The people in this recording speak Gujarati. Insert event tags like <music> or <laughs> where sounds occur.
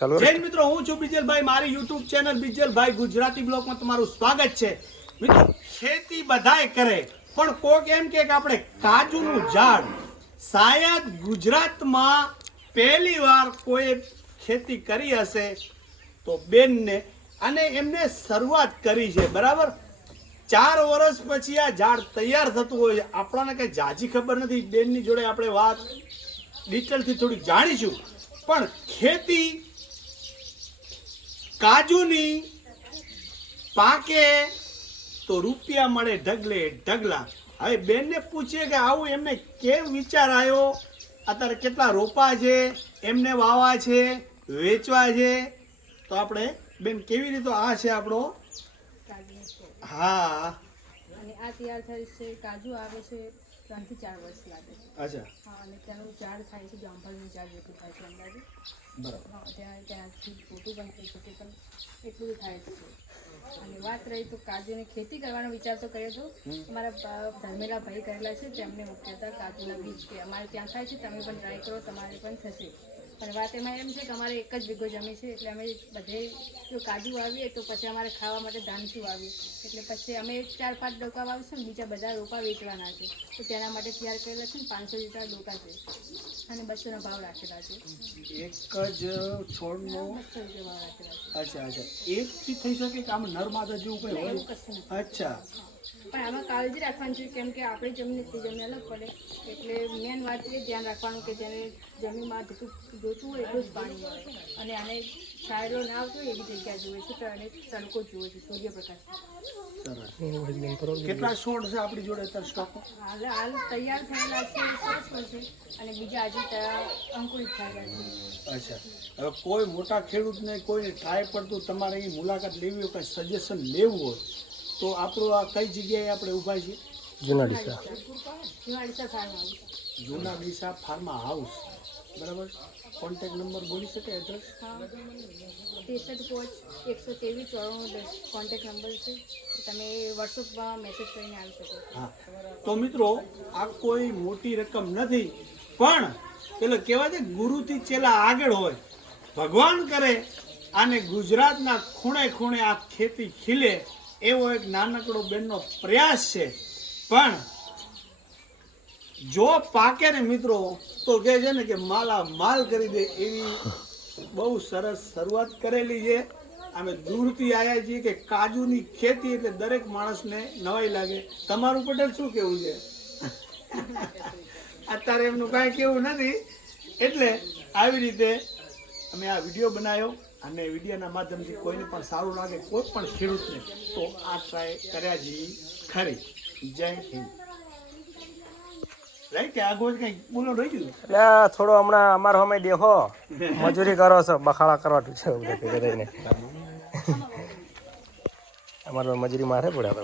ચાલો જૈન મિત્રો, હું છું બીજલભાઈ મારી યુટ્યુબ ચેનલ બીજલભાઈ ગુજરાતી બ્લોગમાં તમારું સ્વાગત છે. મિત્રો, ખેતી બધાય કરે, પણ કોક એમ કે આપણે કાજુનું ઝાડ, શાયદ ગુજરાતમાં પહેલી વાર કોઈ ખેતી કરી હશે તો બેનને, અને એમને શરૂઆત કરી છે, બરાબર? ચાર વર્ષ પછી આ ઝાડ તૈયાર થતું હોય આપણને કંઈ જાજી ખબર નથી, બેનની જોડે આપણે વાત ડિટેલથી થોડીક જાણીશું. પણ ખેતી કાજુની પાકે તો રૂપિયા મળે ઢગલે ઢગલા. હવે બેનને પૂછીએ કે આવું એમને કેમ વિચાર આવ્યો? અત્યારે કેટલા રોપા છે? એમને વાવા છે? વેચવા છે? તો આપણે બેન કેવી રીતે આ છે આપણો? હા. અને આ તૈયાર થાય છે કાજુ આવે છે ત્રણથી ચાર વર્ષ લાગે છે. અચ્છા. અને ત્યાંનું ઝાડ થાય છે જામફળનું ઝાડ જેટલું થાય છે અંદાજે. બરાબર. ત્યાં ત્યાંથી ખોટું પણ થઈ શકે પણ એટલું થાય છે. અને વાત રહી તો કાજુની ખેતી કરવાનો વિચાર તો કર્યો હતો અમારા ધર્મેલા ભાઈ કરેલા છે તેમને મુખ્યતા કાજુના બીજ કે અમારે ત્યાં થાય છે તમે પણ ટ્રાય કરો તમારે પણ થશે. અને વાત એમાં એમ છે કે અમારે એક જ વીઘો જમી છે એટલે અમે બધે જો કાજુ વાવીએ તો પછી અમારે ખાવા માટે ધાનચું વાવ્યું એટલે પછી અમે ચાર પાંચ ડોકા વાવીશું ને બીજા બધા રોપા વેચવાના છે. તો તેના માટે તૈયાર કરેલા છે ને પાંચસો લીટર ડોકા છે. અને બસોના ભાવ રાખેલા છે. એક જ છોડનો? બસો રૂપિયા ભાવ રાખેલા છે. અચ્છા અચ્છા. એકથી થઈ શકે કે આમ નર્મદા જેવું કંઈ હોય? અચ્છા. પણ આમાં કાળજી રાખવાની છે કેમ કે આપણી જમીન તે જમીન અલગ પડે. એટલે મેન વાત એ ધ્યાન રાખવાનું કે જેને જમીનમાં જેટલું જોતું હોય એટલું જ પાણી મળે. અને આને છાયડો ના આવતો એવી જગ્યા જોઈએ છે અને તડકો જોઈએ છે સૂર્યપ્રકાશ. કેટલા છોડ છે આપણી જોડે અત્યારે સ્ટોક હાલ હાલ તૈયાર થયેલા છે સરસ છે અને બીજા હજી અંકુરિત થયેલા છે. અચ્છા. હવે કોઈ મોટા ખેડૂતને કોઈને ટ્રાય પડતું તમારે એ મુલાકાત લેવી હોય કંઈ સજેશન લેવું હોય તો આપણો આ કઈ જગ્યાએ આપણે ઊભા છીએ? જૂના ડીસા. ફાર્મ હાઉસ જૂના ડીસા ફાર્મા હાઉસ. બરાબર? કોન્ટેક્ટ નંબર બોલી શકે એડ્રેસ હા. ત્રેસઠ પોચ એકસો ત્રેવીસ ચોરાણું દસ. કોન્ટેક્ટ નંબર છે. તમે વોટ્સઅપમાં મેસેજ કરીને આવી શકો. હા. તો મિત્રો આ કોઈ મોટી રકમ નથી પણ પેલો કહેવાય છે ગુરુથી ચેલા આગળ હોય. ભગવાન કરે અને ગુજરાતના ખૂણે ખૂણે આ ખેતી ખીલે. એવો એક નાનકડો બેનનો પ્રયાસ છે. પણ જો પાકે ને મિત્રો, તો કહે છે ને કે માલા માલ કરી દે એવી બહુ સરસ શરૂઆત કરેલી છે. અમે દૂરથી આવ્યા છીએ કે કાજુની ખેતી એટલે દરેક માણસને નવાઈ લાગે. તમારું પટેલ શું કેવું છે? <laughs> અત્યારે એમનું કાંઈ કેવું નથી. એટલે આવી રીતે અમે આ વીડિયો બનાવ્યો. અને વિડીયોના માધ્યમથી કોઈને પણ સારું લાગે, કોઈ પણ ખેડૂતને, તો આ ટ્રાય કર્યા જેવી ખરી. જય હિન્દ. થોડો હમણાં અમારો અમે દેખો મજૂરી કરો છો, બખાડા કરવા છે અમારે મજૂરી મારે પડે